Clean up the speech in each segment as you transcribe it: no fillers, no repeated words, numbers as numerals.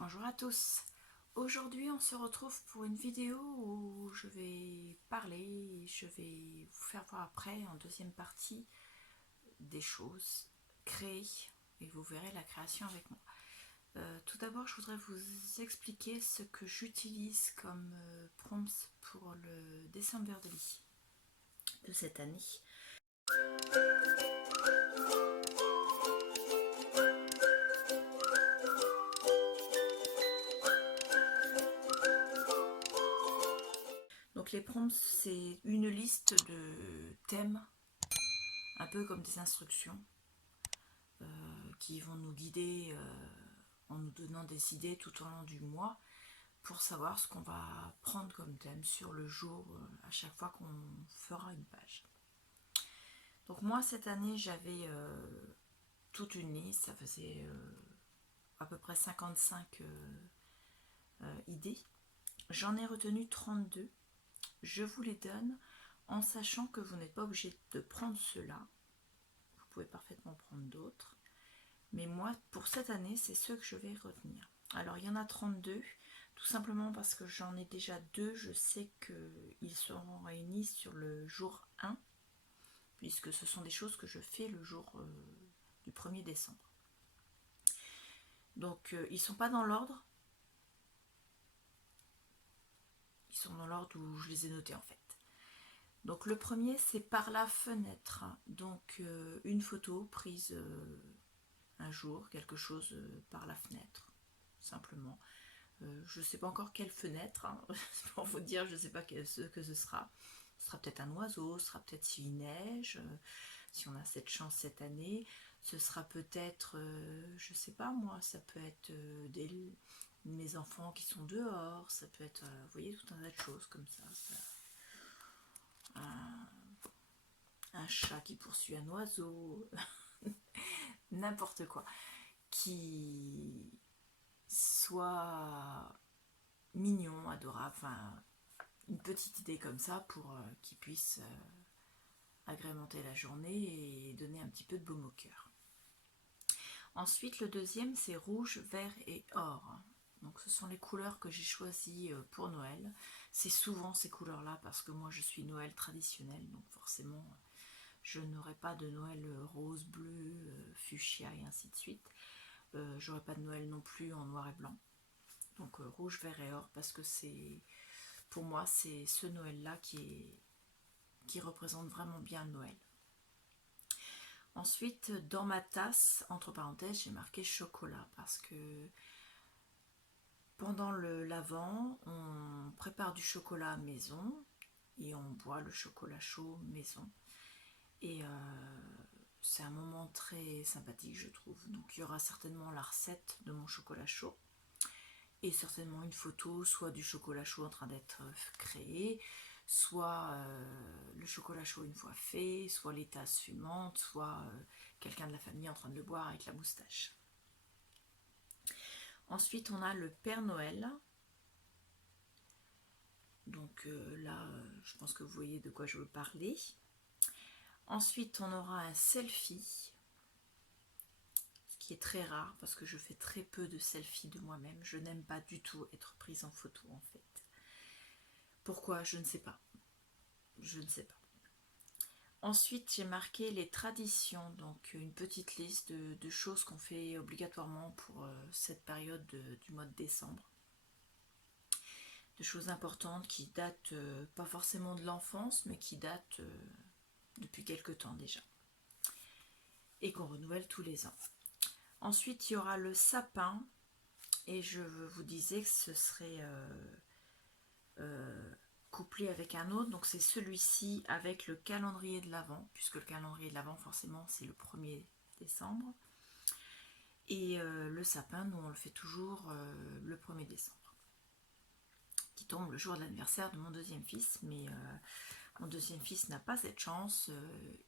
Bonjour à tous. Aujourd'hui, on se retrouve pour une vidéo où je vais parler, je vais vous faire voir après en deuxième partie des choses créées et vous verrez la création avec moi. Tout d'abord, je voudrais vous expliquer ce que j'utilise comme prompts pour le Decemberly de cette année. Donc les prompts, c'est une liste de thèmes, un peu comme des instructions, qui vont nous guider en nous donnant des idées tout au long du mois pour savoir ce qu'on va prendre comme thème sur le jour à chaque fois qu'on fera une page. Donc moi cette année j'avais toute une liste, ça faisait à peu près 55 idées. J'en ai retenu 32. Je vous les donne en sachant que vous n'êtes pas obligé de prendre ceux-là. Vous pouvez parfaitement prendre d'autres. Mais moi, pour cette année, c'est ceux que je vais retenir. Alors, il y en a 32, tout simplement parce que j'en ai déjà deux. Je sais qu'ils seront réunis sur le jour 1, puisque ce sont des choses que je fais le jour du 1er décembre. Donc, ils ne sont pas dans l'ordre. Ils sont dans l'ordre où je les ai notés, en fait. Donc, le premier, c'est par la fenêtre. Donc, une photo prise un jour, quelque chose par la fenêtre, simplement. Je ne sais pas encore quelle fenêtre, hein. Pour vous dire, je ne sais pas ce que ce sera. Ce sera peut-être un oiseau, ce sera peut-être s'il neige, si on a cette chance cette année. Ce sera peut-être, je ne sais pas moi, ça peut être mes enfants qui sont dehors, ça peut être, vous voyez, tout un tas de choses comme ça. Un chat qui poursuit un oiseau, n'importe quoi. Qui soit mignon, adorable, enfin une petite idée comme ça pour qu'ils puissent agrémenter la journée et donner un petit peu de baume au cœur. Ensuite, le deuxième, c'est rouge, vert et or. Donc ce sont les couleurs que j'ai choisies pour Noël. C'est souvent ces couleurs-là parce que moi je suis Noël traditionnel, donc forcément je n'aurai pas de Noël rose, bleu, fuchsia et ainsi de suite. J'aurai pas de Noël non plus en noir et blanc. Donc rouge, vert et or parce que c'est, pour moi, c'est ce Noël-là qui représente vraiment bien Noël. Ensuite, dans ma tasse, entre parenthèses, j'ai marqué chocolat parce que pendant l'Avent, on prépare du chocolat maison et on boit le chocolat chaud maison. Et c'est un moment très sympathique, je trouve. Donc il y aura certainement la recette de mon chocolat chaud et certainement une photo, soit du chocolat chaud en train d'être créé, soit le chocolat chaud une fois fait, soit les tasses fumantes, soit quelqu'un de la famille en train de le boire avec la moustache. Ensuite, on a le Père Noël. Donc là, je pense que vous voyez de quoi je veux parler. Ensuite, on aura un selfie, ce qui est très rare parce que je fais très peu de selfies de moi-même. Je n'aime pas du tout être prise en photo en fait. Pourquoi? Je ne sais pas. Je ne sais pas. Ensuite, j'ai marqué les traditions, donc une petite liste de choses qu'on fait obligatoirement pour cette période du mois de décembre. De choses importantes qui datent pas forcément de l'enfance, mais qui datent depuis quelque temps déjà. Et qu'on renouvelle tous les ans. Ensuite, il y aura le sapin. Et je vous disais que ce serait couplé avec un autre. Donc c'est celui-ci avec le calendrier de l'Avent, puisque le calendrier de l'Avent, forcément, c'est le 1er décembre. Et le sapin, nous, on le fait toujours le 1er décembre, qui tombe le jour de l'anniversaire de mon deuxième fils. Mais mon deuxième fils n'a pas cette chance.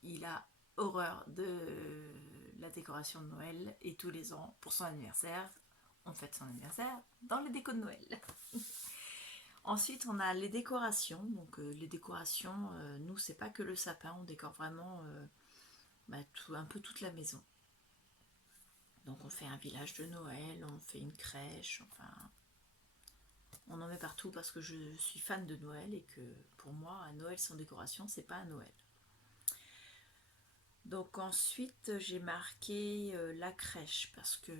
Il a horreur de la décoration de Noël. Et tous les ans, pour son anniversaire, on fête son anniversaire dans les décos de Noël. Ensuite, on a les décorations. Donc, les décorations, nous, c'est pas que le sapin, on décore vraiment un peu toute la maison. Donc on fait un village de Noël, on fait une crèche, enfin on en met partout parce que je suis fan de Noël et que pour moi un Noël sans décoration c'est pas un Noël. Donc ensuite j'ai marqué la crèche parce que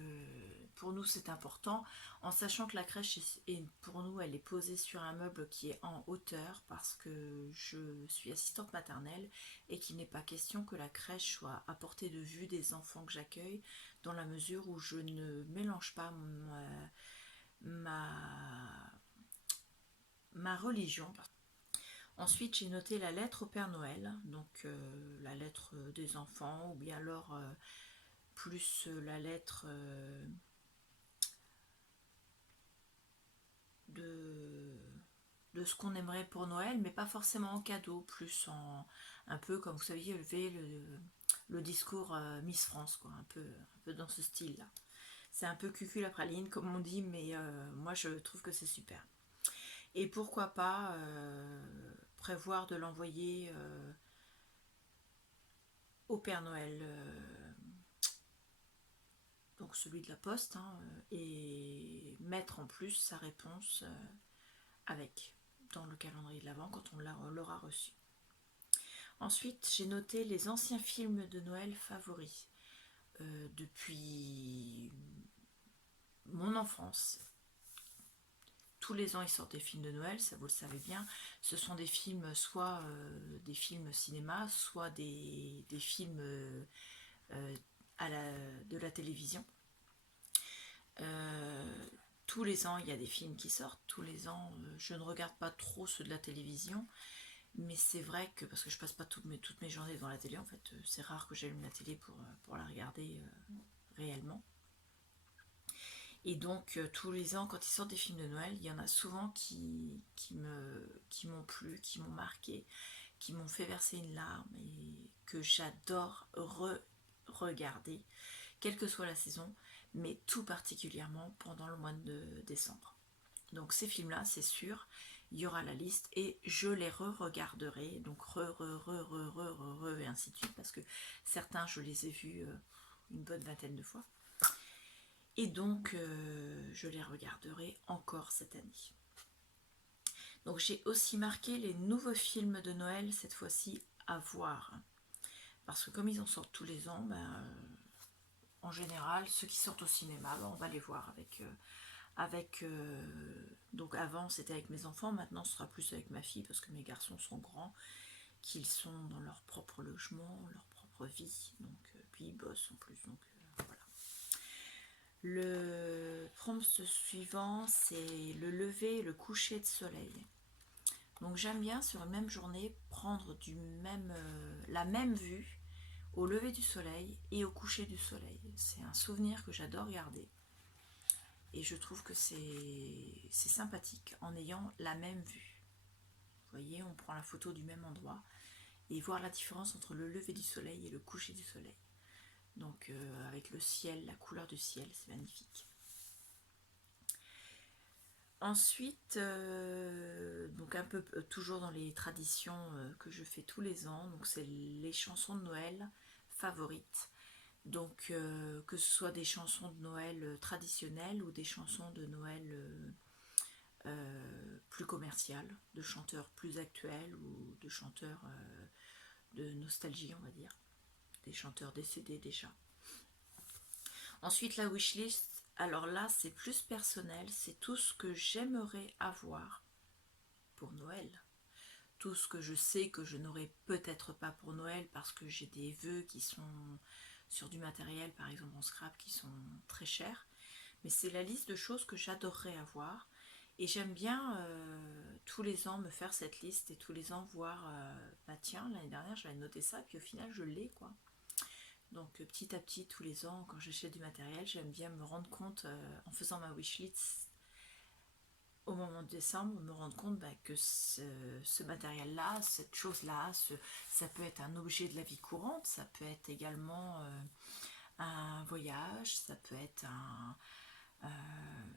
pour nous c'est important, en sachant que la crèche pour nous elle est posée sur un meuble qui est en hauteur parce que je suis assistante maternelle et qu'il n'est pas question que la crèche soit à portée de vue des enfants que j'accueille, dans la mesure où je ne mélange pas ma religion. Ensuite, j'ai noté la lettre au Père Noël, donc la lettre des enfants, ou bien alors plus la lettre de ce qu'on aimerait pour Noël, mais pas forcément en cadeau, plus en un peu comme vous saviez le discours Miss France, quoi, un peu dans ce style-là. C'est un peu cucul la praline, comme on dit, mais moi je trouve que c'est super. Et pourquoi pas prévoir de l'envoyer au Père Noël, donc celui de la poste, hein, et mettre en plus sa réponse avec dans le calendrier de l'Avent quand on l'aura reçu. Ensuite, j'ai noté les anciens films de Noël favoris depuis mon enfance. Tous les ans, ils sortent des films de Noël, ça vous le savez bien. Ce sont des films, soit des films cinéma, soit des films de la télévision. Tous les ans, il y a des films qui sortent. Tous les ans, je ne regarde pas trop ceux de la télévision. Mais c'est vrai que, parce que je passe pas toutes mes journées devant la télé, en fait, c'est rare que j'allume la télé pour la regarder réellement. Et donc, tous les ans, quand ils sortent des films de Noël, il y en a souvent qui m'ont plu, qui m'ont marqué, qui m'ont fait verser une larme et que j'adore regarder, quelle que soit la saison, mais tout particulièrement pendant le mois de décembre. Donc ces films-là, c'est sûr, il y aura la liste et je les re-regarderai, donc et ainsi de suite, parce que certains, je les ai vus une bonne vingtaine de fois. Et donc, je les regarderai encore cette année. Donc j'ai aussi marqué les nouveaux films de Noël, cette fois-ci, à voir. Parce que comme ils en sortent tous les ans, en général, ceux qui sortent au cinéma, on va les voir donc avant c'était avec mes enfants, maintenant ce sera plus avec ma fille parce que mes garçons sont grands, qu'ils sont dans leur propre logement, leur propre vie, donc puis ils bossent en plus, donc voilà. Le prompt suivant c'est le lever et le coucher de soleil. Donc j'aime bien sur une même journée prendre la même vue au lever du soleil et au coucher du soleil. C'est un souvenir que j'adore garder. Et je trouve que c'est sympathique en ayant la même vue. Vous voyez, on prend la photo du même endroit et voir la différence entre le lever du soleil et le coucher du soleil. Donc avec le ciel, la couleur du ciel, c'est magnifique. Ensuite, donc un peu toujours dans les traditions que je fais tous les ans, donc c'est les chansons de Noël favorites. Donc que ce soit des chansons de Noël traditionnelles ou des chansons de Noël plus commerciales, de chanteurs plus actuels ou de chanteurs de nostalgie, on va dire, des chanteurs décédés déjà. Ensuite, la wishlist, alors là c'est plus personnel, c'est tout ce que j'aimerais avoir pour Noël. Tout ce que je sais que je n'aurai peut-être pas pour Noël parce que j'ai des vœux qui sont sur du matériel, par exemple en scrap, qui sont très chers. Mais c'est la liste de choses que j'adorerais avoir. Et j'aime bien tous les ans me faire cette liste et tous les ans voir, tiens, l'année dernière j'avais noté ça, puis au final je l'ai, quoi. Donc petit à petit, tous les ans, quand j'achète du matériel, j'aime bien me rendre compte, en faisant ma wishlist, au moment de décembre, me rendre compte que ce matériel-là, cette chose-là, ça peut être un objet de la vie courante, ça peut être également un voyage, ça peut être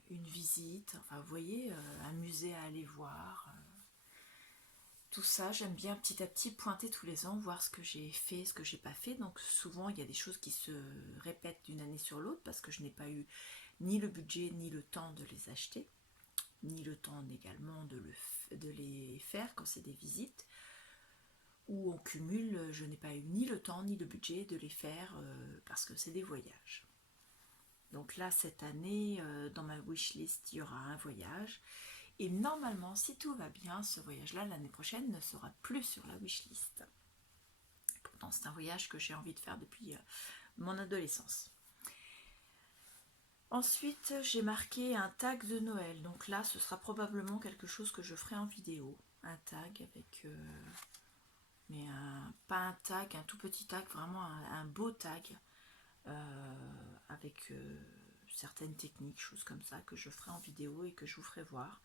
une visite, enfin vous voyez, un musée à aller voir. tout ça, j'aime bien petit à petit pointer tous les ans, voir ce que j'ai fait, ce que j'ai pas fait. Donc souvent il y a des choses qui se répètent d'une année sur l'autre parce que je n'ai pas eu ni le budget ni le temps de les acheter, ni le temps également de les faire quand c'est des visites. Ou on cumule, je n'ai pas eu ni le temps ni le budget de les faire parce que c'est des voyages. Donc là, cette année, dans ma wishlist, il y aura un voyage. Et normalement, si tout va bien, ce voyage-là, l'année prochaine, ne sera plus sur la wishlist. Pourtant, c'est un voyage que j'ai envie de faire depuis mon adolescence. Ensuite, j'ai marqué un tag de Noël. Donc là, ce sera probablement quelque chose que je ferai en vidéo. Un tag avec... mais pas un tag, un tout petit tag, vraiment un beau tag. Avec certaines techniques, choses comme ça, que je ferai en vidéo et que je vous ferai voir.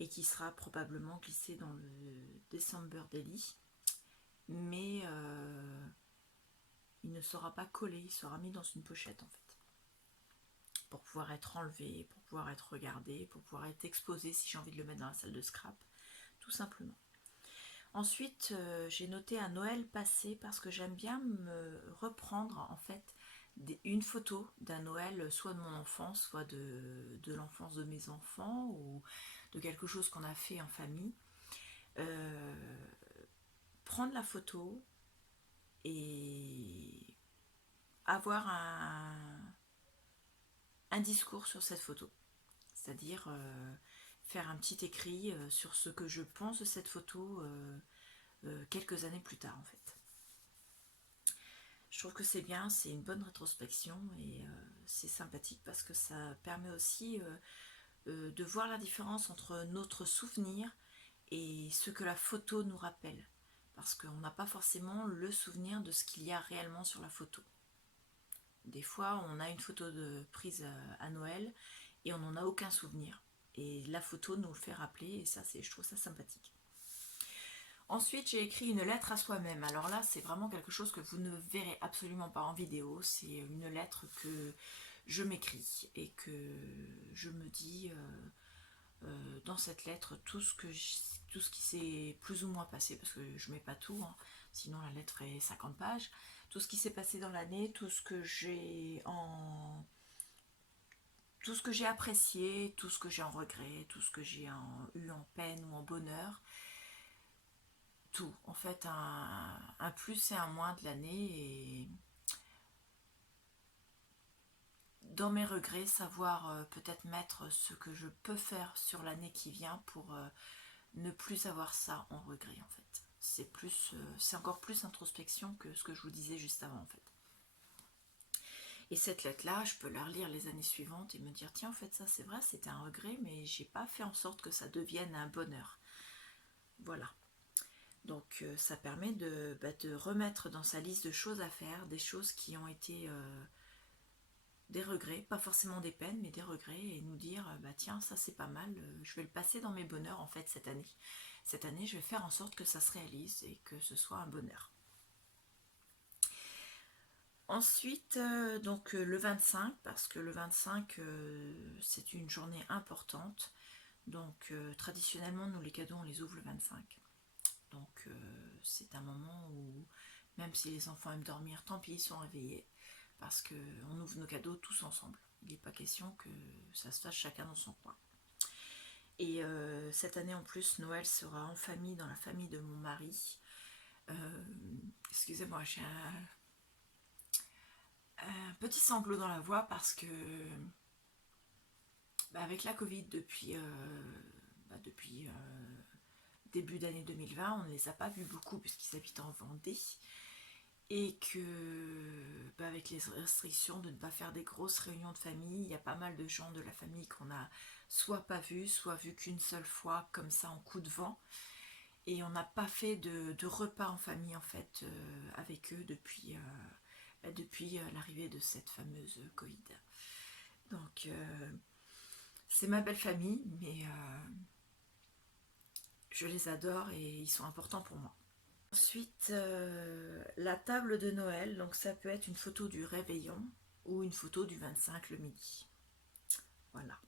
Et qui sera probablement glissé dans le December Daily. Mais il ne sera pas collé, il sera mis dans une pochette en fait. Pour pouvoir être enlevé, pour pouvoir être regardé, pour pouvoir être exposé si j'ai envie de le mettre dans la salle de scrap, tout simplement. Ensuite, j'ai noté un Noël passé parce que j'aime bien me reprendre en fait une photo d'un Noël, soit de mon enfance, soit de l'enfance de mes enfants, ou de quelque chose qu'on a fait en famille. Prendre la photo et avoir un discours sur cette photo. C'est-à-dire faire un petit écrit sur ce que je pense de cette photo quelques années plus tard en fait. Je trouve que c'est bien, c'est une bonne rétrospection et c'est sympathique parce que ça permet aussi de voir la différence entre notre souvenir et ce que la photo nous rappelle. Parce qu'on n'a pas forcément le souvenir de ce qu'il y a réellement sur la photo. Des fois, on a une photo prise à Noël et on n'en a aucun souvenir. Et la photo nous le fait rappeler et ça, je trouve ça sympathique. Ensuite, j'ai écrit une lettre à soi-même. Alors là, c'est vraiment quelque chose que vous ne verrez absolument pas en vidéo. C'est une lettre que je m'écris et que je me dis dans cette lettre tout ce qui s'est plus ou moins passé, parce que je mets pas tout, hein, sinon la lettre ferait 50 pages. Tout ce qui s'est passé dans l'année, tout ce que j'ai apprécié, tout ce que j'ai en regret, tout ce que j'ai eu en peine ou en bonheur. Tout, en fait, un plus et un moins de l'année, et dans mes regrets, savoir peut-être mettre ce que je peux faire sur l'année qui vient pour ne plus avoir ça en regret en fait. C'est encore plus introspection que ce que je vous disais juste avant en fait. Et cette lettre-là, je peux la relire les années suivantes et me dire tiens en fait ça c'est vrai, c'était un regret, mais j'ai pas fait en sorte que ça devienne un bonheur. Voilà. Donc ça permet de remettre dans sa liste de choses à faire, des choses qui ont été des regrets, pas forcément des peines, mais des regrets, et nous dire tiens ça c'est pas mal, je vais le passer dans mes bonheurs en fait cette année. Cette année je vais faire en sorte que ça se réalise et que ce soit un bonheur. Ensuite donc le 25, parce que le 25 c'est une journée importante, donc traditionnellement nous les cadeaux on les ouvre le 25. Donc c'est un moment où même si les enfants aiment dormir, tant pis, ils sont réveillés, parce qu'on ouvre nos cadeaux tous ensemble. Il n'est pas question que ça se fasse chacun dans son coin. Et cette année en plus, Noël sera en famille, dans la famille de mon mari. Excusez-moi, j'ai un petit sanglot dans la voix parce que avec la Covid depuis début d'année 2020, on ne les a pas vus beaucoup puisqu'ils habitent en Vendée. Et que avec les restrictions de ne pas faire des grosses réunions de famille, il y a pas mal de gens de la famille qu'on a soit pas vus, soit vus qu'une seule fois comme ça en coup de vent, et on n'a pas fait de repas en famille en fait avec eux depuis l'arrivée de cette fameuse Covid. Donc c'est ma belle famille, mais je les adore et ils sont importants pour moi. Ensuite, la table de Noël, donc ça peut être une photo du réveillon ou une photo du 25 le midi. Voilà.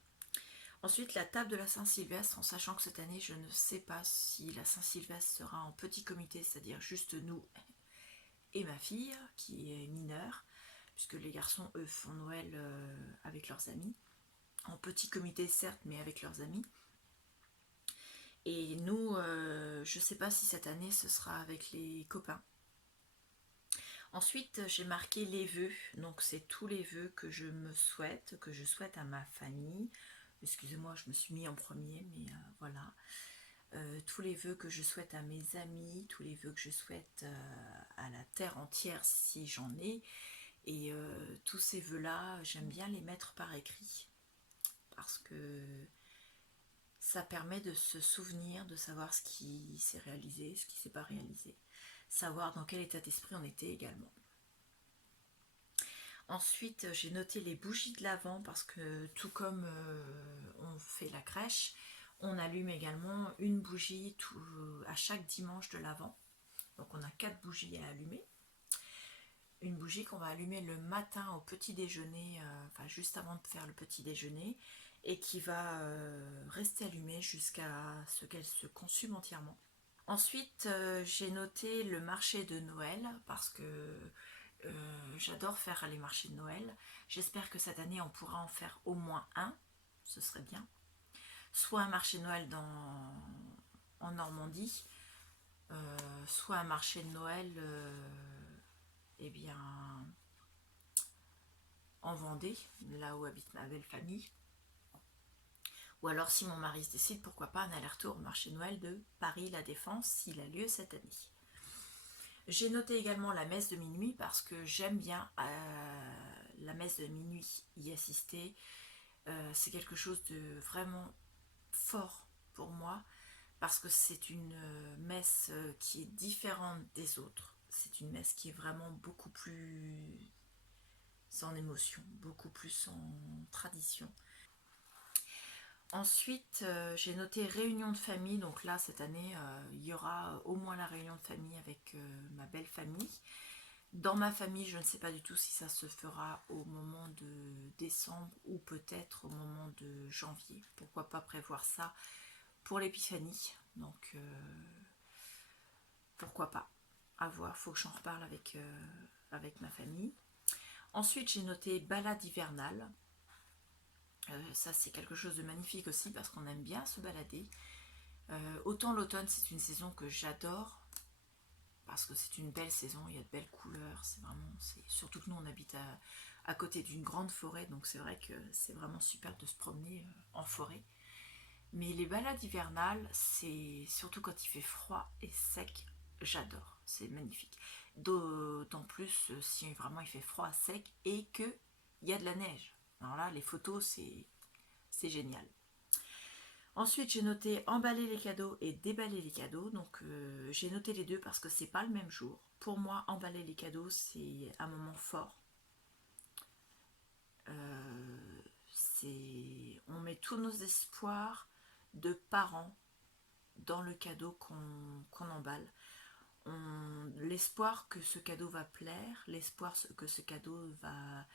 Ensuite, la table de la Saint-Sylvestre, en sachant que cette année, je ne sais pas si la Saint-Sylvestre sera en petit comité, c'est-à-dire juste nous et ma fille, qui est mineure, puisque les garçons, eux, font Noël avec leurs amis. En petit comité, certes, mais avec leurs amis. Et nous, je ne sais pas si cette année, ce sera avec les copains. Ensuite, j'ai marqué les vœux. Donc, c'est tous les vœux que je me souhaite, que je souhaite à ma famille. Excusez-moi, je me suis mis en premier, mais voilà. Tous les vœux que je souhaite à mes amis, tous les vœux que je souhaite à la terre entière si j'en ai. Et tous ces vœux-là, j'aime bien les mettre par écrit. Parce que ça permet de se souvenir, de savoir ce qui s'est réalisé, ce qui ne s'est pas réalisé. Savoir dans quel état d'esprit on était également. Ensuite, j'ai noté les bougies de l'Avent parce que tout comme on fait la crèche, on allume également une bougie à chaque dimanche de l'Avent. Donc on a 4 bougies à allumer. Une bougie qu'on va allumer le matin au petit déjeuner, enfin juste avant de faire le petit déjeuner, et qui va rester allumée jusqu'à ce qu'elle se consume entièrement. Ensuite, j'ai noté le marché de Noël parce que j'adore faire les marchés de Noël. J'espère que cette année on pourra en faire au moins un, ce serait bien. Soit un marché de Noël en Normandie, soit un marché de Noël eh bien, en Vendée, là où habite ma belle famille. Ou alors si mon mari se décide, pourquoi pas un aller-retour au marché de Noël de Paris-La Défense s'il a lieu cette année. J'ai noté également la messe de minuit parce que j'aime bien la messe de minuit y assister. C'est quelque chose de vraiment fort pour moi parce que c'est une messe qui est différente des autres. C'est une messe qui est vraiment beaucoup plus en émotion, beaucoup plus en tradition. Ensuite, j'ai noté réunion de famille. Donc là, cette année, il y aura au moins la réunion de famille avec ma belle famille. Dans ma famille, je ne sais pas du tout si ça se fera au moment de décembre ou peut-être au moment de janvier. Pourquoi pas prévoir ça pour l'épiphanie. Donc, pourquoi pas. À voir, faut que j'en reparle avec ma famille. Ensuite, j'ai noté balade hivernale. Ça, c'est quelque chose de magnifique aussi parce qu'on aime bien se balader. Autant l'automne, c'est une saison que j'adore parce que c'est une belle saison, il y a de belles couleurs, surtout que nous on habite à côté d'une grande forêt, donc c'est vrai que c'est vraiment super de se promener en forêt. Mais les balades hivernales, c'est surtout quand il fait froid et sec, j'adore, c'est magnifique. D'autant plus si vraiment il fait froid, sec et qu'il y a de la neige. Alors là, les photos, c'est génial. Ensuite, j'ai noté emballer les cadeaux et déballer les cadeaux. Donc, j'ai noté les deux parce que c'est pas le même jour. Pour moi, emballer les cadeaux, c'est un moment fort. On met tous nos espoirs de parents dans le cadeau qu'on emballe. L'espoir que ce cadeau va plaire, l'espoir que ce cadeau va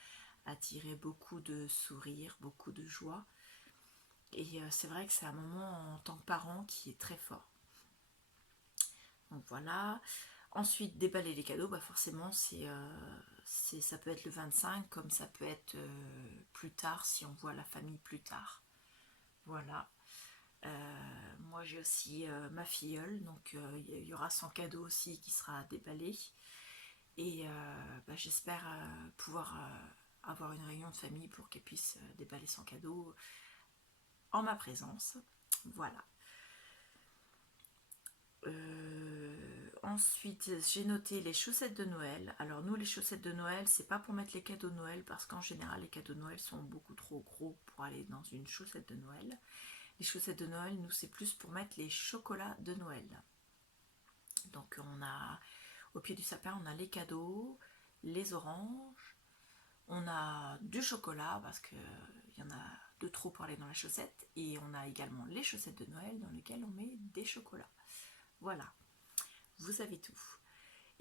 attirer beaucoup de sourires, beaucoup de joie. Et c'est vrai que c'est un moment en tant que parent qui est très fort. Donc voilà. Ensuite, déballer les cadeaux, forcément, ça peut être le 25, comme ça peut être plus tard, si on voit la famille plus tard. Voilà. Moi, j'ai aussi ma filleule, donc il y aura son cadeau aussi qui sera déballé. Et j'espère pouvoir avoir une réunion de famille pour qu'elle puisse déballer son cadeau en ma présence. Voilà. Ensuite, j'ai noté les chaussettes de Noël. Alors nous, les chaussettes de Noël, c'est pas pour mettre les cadeaux de Noël parce qu'en général, les cadeaux de Noël sont beaucoup trop gros pour aller dans une chaussette de Noël. Les chaussettes de Noël, nous, c'est plus pour mettre les chocolats de Noël. Donc au pied du sapin, on a les cadeaux, les oranges, on a du chocolat parce qu'il y en a de trop pour aller dans la chaussette, et on a également les chaussettes de Noël dans lesquelles on met des chocolats. Voilà, vous avez tout.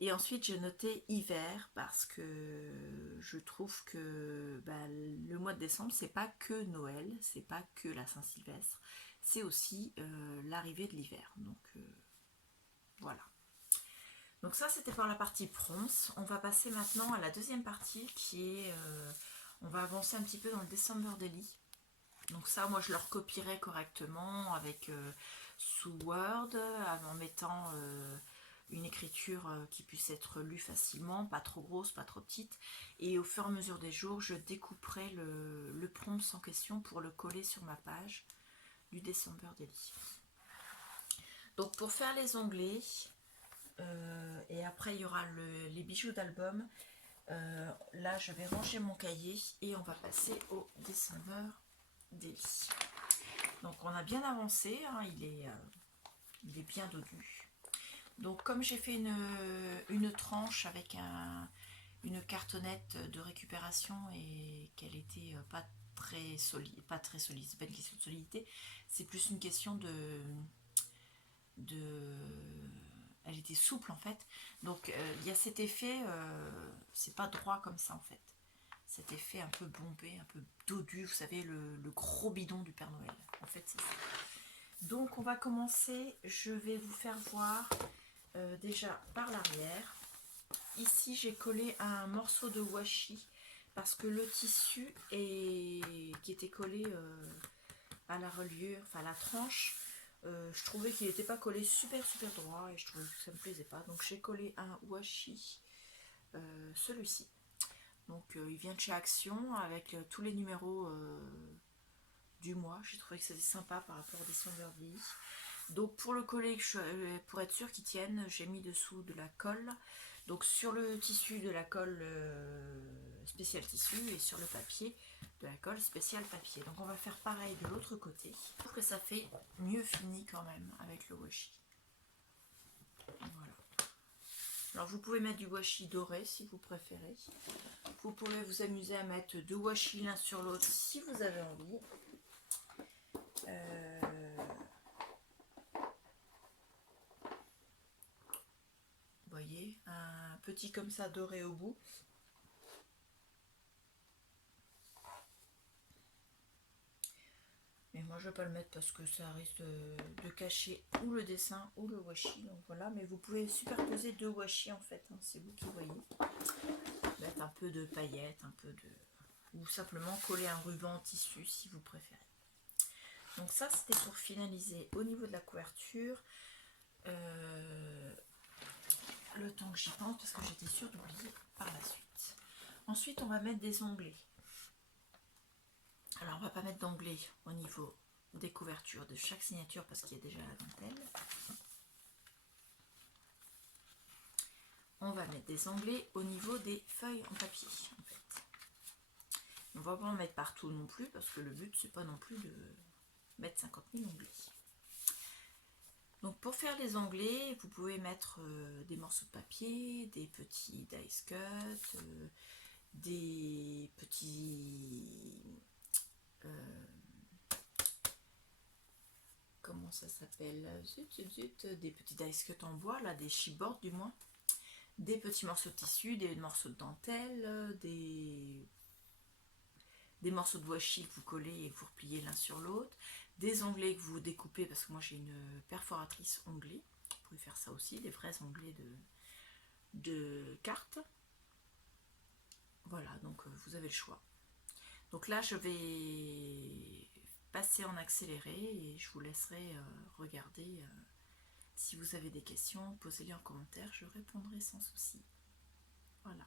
Et ensuite j'ai noté hiver parce que je trouve que le mois de décembre c'est pas que Noël, c'est pas que la Saint-Sylvestre, c'est aussi l'arrivée de l'hiver. Donc voilà. Donc ça c'était pour la partie prompts. On va passer maintenant à la deuxième partie qui est, on va avancer un petit peu dans le December Daily. Donc ça moi je le recopierai correctement avec sous Word en mettant une écriture qui puisse être lue facilement, pas trop grosse, pas trop petite. Et au fur et à mesure des jours je découperai le prompt en question pour le coller sur ma page du December Daily. Donc pour faire les onglets, et après il y aura les bijoux d'album, là je vais ranger mon cahier et on va passer au December Daily. Donc on a bien avancé, hein, il est bien dodu. Donc comme j'ai fait une tranche avec une cartonnette de récupération et qu'elle était pas très solide, c'est pas une question de solidité, c'est plus une question elle était souple en fait, donc il y a cet effet, c'est pas droit comme ça en fait, cet effet un peu bombé, un peu dodu, vous savez, le gros bidon du Père Noël, en fait c'est ça. Donc on va commencer, je vais vous faire voir déjà par l'arrière. Ici j'ai collé un morceau de washi parce que le tissu qui était collé à la reliure, enfin à la tranche, je trouvais qu'il n'était pas collé super droit et je trouvais que ça me plaisait pas, donc j'ai collé un washi, celui-ci. Donc il vient de chez Action avec tous les numéros du mois. J'ai trouvé que c'était sympa par rapport au December Daily. Donc pour le coller, pour être sûr qu'il tienne, j'ai mis dessous de la colle. Donc sur le tissu de la colle spécial tissu et sur le papier de la colle spécial papier. Donc on va faire pareil de l'autre côté. Je trouve que ça fait mieux fini quand même avec le washi. Voilà. Alors vous pouvez mettre du washi doré si vous préférez. Vous pouvez vous amuser à mettre deux washi l'un sur l'autre si vous avez envie. Vous voyez, un petit comme ça doré au bout. Mais moi je ne vais pas le mettre parce que ça risque de cacher ou le dessin ou le washi. Donc voilà, mais vous pouvez superposer deux washi en fait, hein, c'est vous qui voyez. Mettre un peu de paillettes, un peu de... ou simplement coller un ruban en tissu si vous préférez. Donc ça c'était pour finaliser au niveau de la couverture. Le temps que j'y pense parce que j'étais sûre d'oublier par la suite. Ensuite on va mettre des onglets. Alors on va pas mettre d'onglets au niveau des couvertures de chaque signature parce qu'il y a déjà la dentelle. On va mettre des onglets au niveau des feuilles en papier en fait. On va pas en mettre partout non plus parce que le but c'est pas non plus de mettre 50 000 onglets. Donc pour faire les onglets, vous pouvez mettre des morceaux de papier, des petits dice cut, des petits... comment ça s'appelle, des petits dice cut en bois, là, des chipboards du moins, des petits morceaux de tissu, des morceaux de dentelle, des morceaux de washi que vous collez et que vous repliez l'un sur l'autre, des onglets que vous découpez, parce que moi j'ai une perforatrice onglets, vous pouvez faire ça aussi, des vrais onglets de cartes. Voilà, donc vous avez le choix. Donc là je vais passer en accéléré et je vous laisserai regarder. Si vous avez des questions, posez-les en commentaire, je répondrai sans souci. Voilà.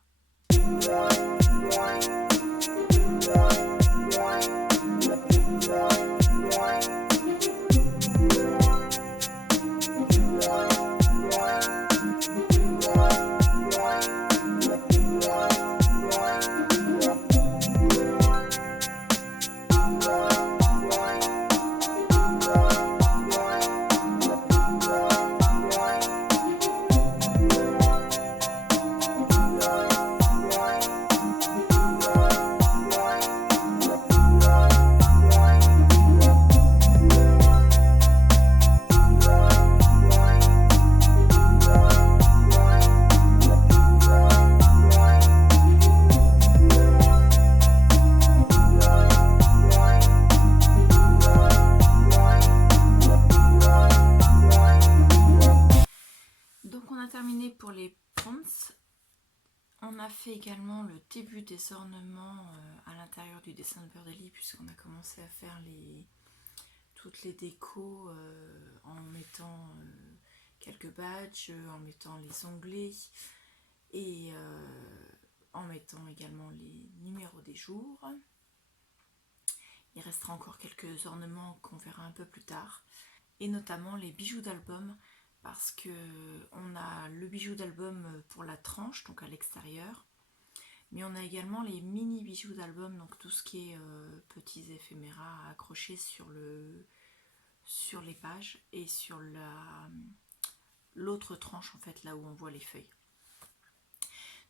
fait également le début des ornements à l'intérieur du dessin de Birdeli, puisqu'on a commencé à faire toutes les décos en mettant quelques badges, en mettant les onglets et en mettant également les numéros des jours. Il restera encore quelques ornements qu'on verra un peu plus tard, et notamment les bijoux d'album, parce que on a le bijou d'album pour la tranche, donc à l'extérieur, mais on a également les mini bijoux d'album, donc tout ce qui est petits éphéméras accrochés sur les pages et sur l'autre tranche, en fait, là où on voit les feuilles.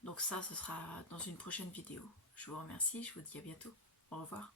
Donc ça, ce sera dans une prochaine vidéo. Je vous remercie, je vous dis à bientôt. Au revoir.